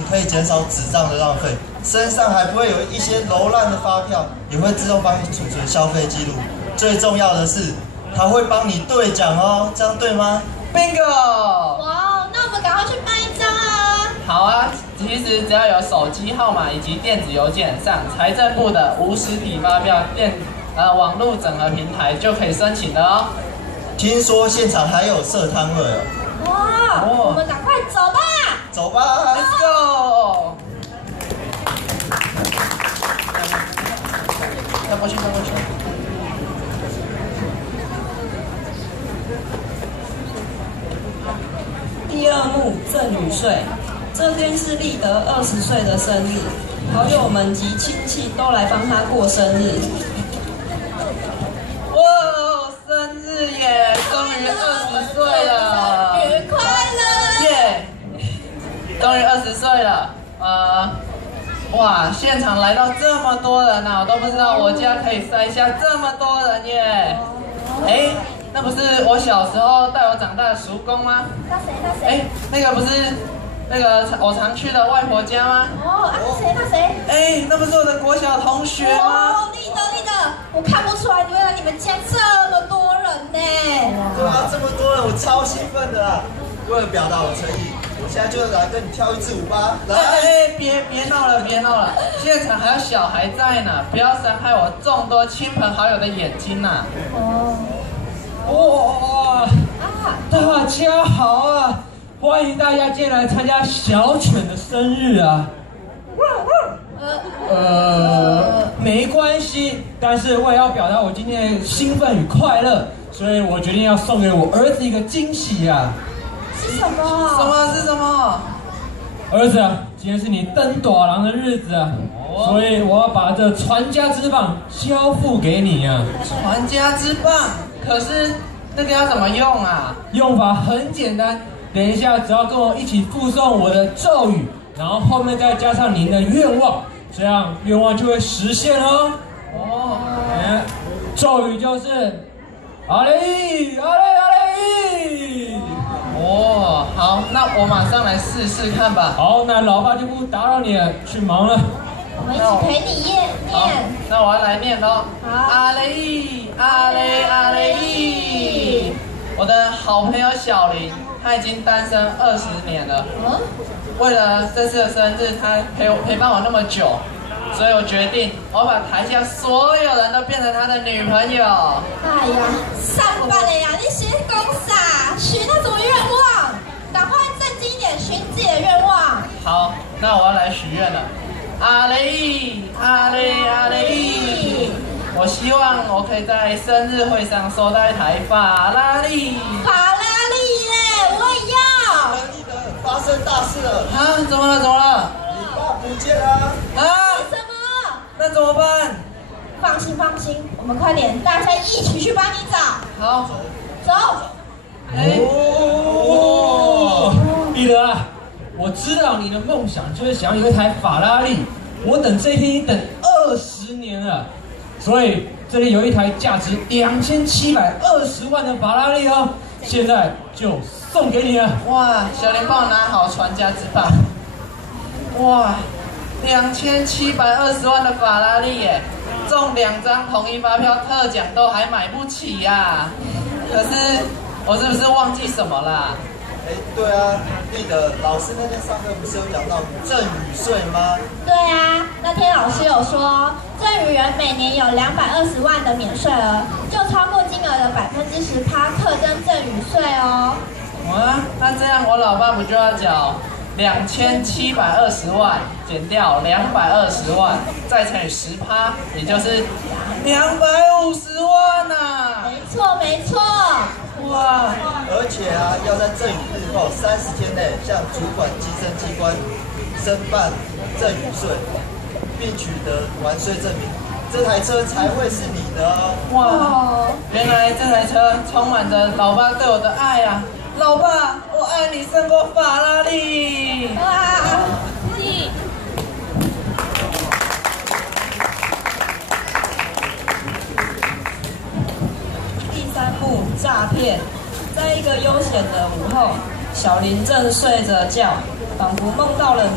仅可以减少纸张的浪费，身上还不会有一些揉烂的发票，也会自动帮你储存消费记录。最重要的是，它会帮你兑奖哦，这样对吗 ？Bingo！ 哇，那我们赶快去办一张啊！好啊，其实只要有手机号码以及电子邮件上财政部的无实体发票网络整合平台就可以申请了哦。听说现场还有设摊位哦。哇，我们赶快走吧！走吧 ，Let's go！ 要过去，要过去。第二幕赠与税，这天是立德20岁的生日，好友们及亲戚都来帮他过生日。哇，生日耶！终于20岁了，生日快乐！耶！终于20岁了，哇！现场来到这么多人啊，我都不知道我家可以塞下这么多人耶！哎，那不是我小时候带我长大的叔公吗？那谁？哎，那个不是那个我常去的外婆家吗？哦，那谁？哎，那不是我的国小同学吗？哦，立德，我看不出来，原来你们家这么多人呢！对啊，这么多人，我超兴奋的啊！为了表达我诚意，我现在就来跟你跳一支舞吧！来，别闹了，现场还有小孩在呢，不要伤害我众多亲朋好友的眼睛呐！哇！大家好啊！欢迎大家今天来参加小犬的生日啊！没关系，但是为了要表达我今天的兴奋与快乐，所以我决定要送给我儿子一个惊喜啊！是什么？是什么？儿子啊，今天是你登短廊的日子啊，所以我要把这传家之棒交付给你啊！传家之棒，可是那个要怎么用啊？用法很简单，等一下只要跟我一起附送我的咒语，然后后面再加上您的愿望，这样愿望就会实现哦。咒语就是阿雷阿雷阿雷。哦，好，那我马上来试试看吧。好，那老爸就不打扰你了，去忙了。我们一起陪你念。那我要来念喽。好，阿雷阿雷阿雷。我的好朋友小林，他已经单身20年了。为了这次的生日，他陪伴我那么久，所以我决定，我把台下所有人都变成他的女朋友。哎呀，上班了呀！你写公啥？许那什么愿望？赶快正经一点，许自己的愿望。好，那我要来许愿了。阿雷阿雷阿雷，我希望我可以在生日会上收到一台法拉利。法拉利嘞，我也要。立德，发生大事了！啊，怎么了？你爸不见了！什么？那怎么办？放心，我们快点，大家一起去帮你找。好，走。立德啊，我知道你的梦想就是想要有一台法拉利，我等这一天已等20年了，所以这里有一台价值2720万的法拉利哦，现在就送给你了。哇，小林帮我拿好传家之棒。哇，2720万的法拉利耶，中2张统一发票特奖都还买不起呀。可是我是不是忘记什么啦？对啊，立德，老师那天上课不是有讲到赠与税吗？对啊，那天老师有说，赠与人每年有220万的免税额，就超过金额的10%课征赠与税哦。哇，那这样我老爸不就要缴2720万减掉220万，再乘以10%，也就是250万呐！没错。哇！而且啊，要在赠与日后30天内向主管稽征机关申办赠与税，并取得完税证明，这台车才会是你的哦。哇！原来这台车充满着老爸对我的爱啊！老爸，我爱你胜过法拉利！哇！第3幕诈骗，在一个悠闲的午后，小林正睡着觉，仿佛梦到了